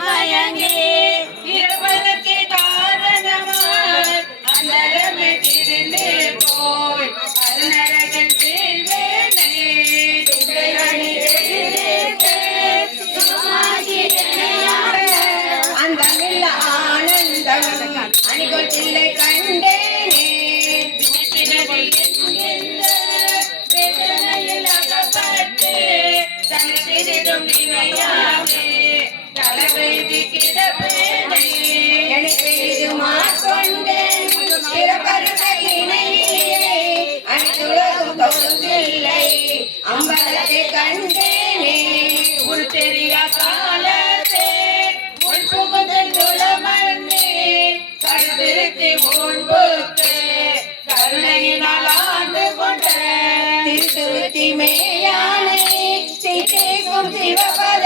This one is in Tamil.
மயங்கி இருப்பதற்கு காரணமாய் அன்னரமே திரிந்து போய் அன்னரகில் தீர்வேனை அந்த ஆனந்தம் அணிகொள் தில்லை கண்டேனே வேதனையில் அகப்பட்டு தனித்திடும் நினையாமே தலைவைதி கிடப்பேனே எனக்கு இது மாற்கொண்டேன் பிறப்பருகையினையே அனைத்துலகும் தொகுதில்லை அம்பலத்தை கண்டேனே உள் தெரியா காலத்தே உள் புகுதல் துளமன்னே கருத்திருத்தி முன்புக்கு கருணையினால் ஆண்டு கொண்ட திருத்துருத்தி மேயானை தீக்கும் சிவபத